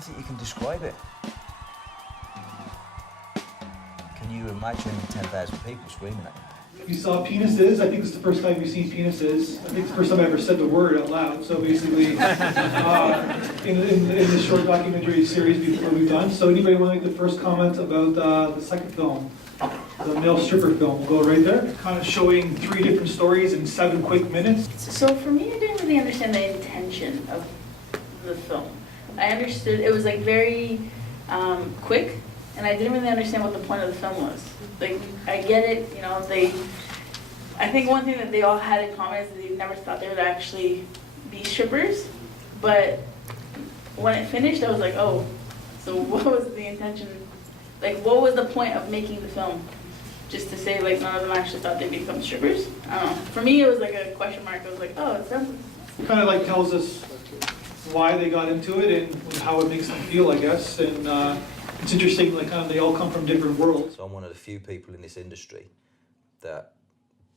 don't think you can describe it. Can you imagine 10,000 people screaming at you? You saw penises. I think it's the first time you've seen penises. I think it's the first time I ever said the word out loud. So basically, in this short documentary series we've done. So anybody want to make the first comment about the second film, the male stripper film? We'll go right there. Kind of showing 3 different stories in 7 quick minutes. So for me, I didn't really understand the intention of the film. I understood it was like very quick, and I didn't really understand what the point of the film was. Like, I get it, you know, I think one thing that they all had in common is that they never thought they would actually be strippers, but when it finished, I was like, oh, so what was the intention? Like, what was the point of making the film? Just to say, like, none of them actually thought they'd become strippers? I don't know. For me, it was like a question mark. I was like, oh, it sounds... Kind of like tells us why they got into it and how it makes them feel, I guess. And it's interesting, like, kind of they all come from different worlds. So I'm one of the few people in this industry that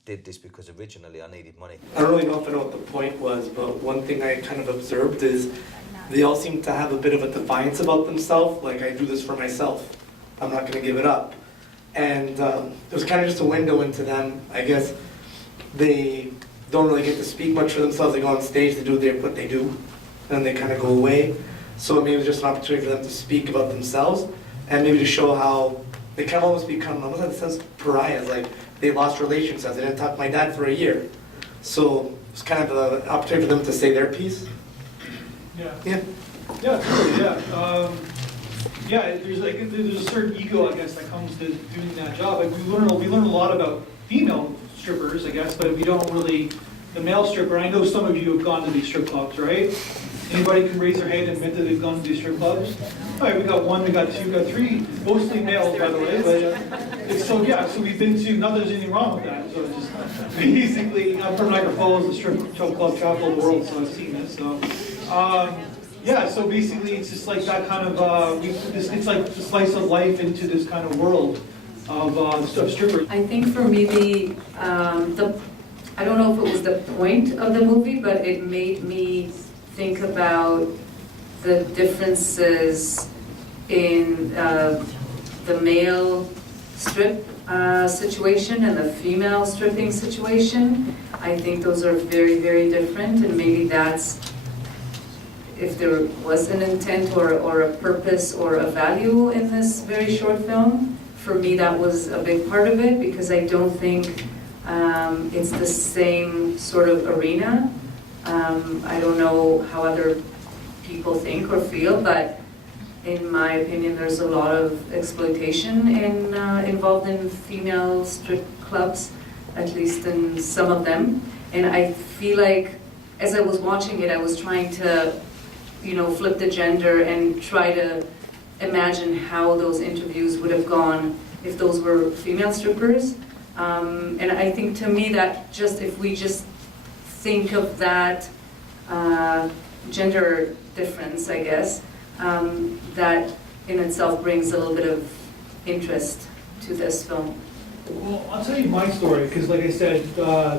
did this because originally I needed money. I don't really know if I know what the point was, but one thing I kind of observed is they all seem to have a bit of a defiance about themselves, like, I do this for myself, I'm not going to give it up. And it was kind of just a window into them. I guess they don't really get to speak much for themselves. They go on stage, they do what they do, and then they kind of go away. So maybe it was just an opportunity for them to speak about themselves and maybe to show how they kind of almost become, almost in a sense, pariahs. Like, they lost relationships. I didn't talk to my dad for a year. So it's kind of an opportunity for them to say their piece. Yeah. Yeah. Yeah, totally, yeah. Yeah, there's a certain ego, I guess, that comes to doing that job. Like, we learn a lot about female strippers, I guess, but we don't really, the male stripper, I know some of you have gone to these strip clubs, right? Anybody can raise their hand and admit that they've gone to these strip clubs? All right, we got 1, we got 2, we got 3, mostly males, by the way, but so yeah, so we've been to, not that there's anything wrong with that, so it's just, basically, I'm from Niagara Falls, the strip club capital of the world, so I've seen it, so. Yeah, so basically it's just like that kind of, it's like the slice of life into this kind of world of strippers. I think for me I don't know if it was the point of the movie, but it made me think about the differences in the male strip situation and the female stripping situation. I think those are very, very different, and maybe that's, if there was an intent or a purpose or a value in this very short film, for me that was a big part of it, because I don't think it's the same sort of arena. I don't know how other people think or feel, but in my opinion there's a lot of exploitation involved in female strip clubs, at least in some of them. And I feel like as I was watching it, I was trying to, you know, flip the gender and try to imagine how those interviews would have gone if those were female strippers. And I think to me that just, if we just think of that gender difference, I guess, that in itself brings a little bit of interest to this film. Well, I'll tell you my story, because like I said,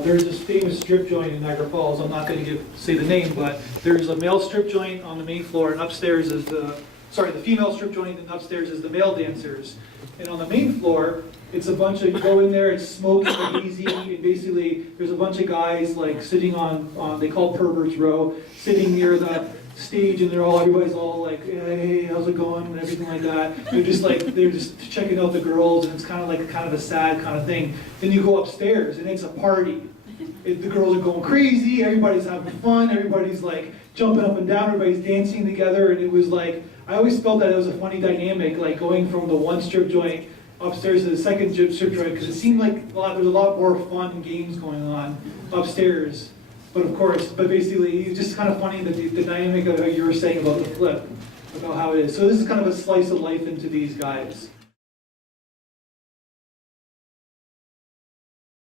there's this famous strip joint in Niagara Falls. I'm not going to say the name, but there's a male strip joint on the main floor, and upstairs is the female strip joint, and upstairs is the male dancers. And on the main floor, it's a bunch of, you go in there, it's smoky and hazy, and basically there's a bunch of guys like sitting on they call it Perverts Row, sitting near the stage, and everybody's all like, hey, how's it going, and everything like that. They're just checking out the girls, and it's kind of a sad kind of thing. Then you go upstairs, and it's a party. The girls are going crazy, everybody's having fun, everybody's like jumping up and down, everybody's dancing together, and it was like, I always felt that it was a funny dynamic, like going from the one strip joint upstairs to the second strip joint, because it seemed like there's a lot more fun and games going on upstairs. But basically, it's just kind of funny that the dynamic of how you were saying about the flip, about how it is. So this is kind of a slice of life into these guys.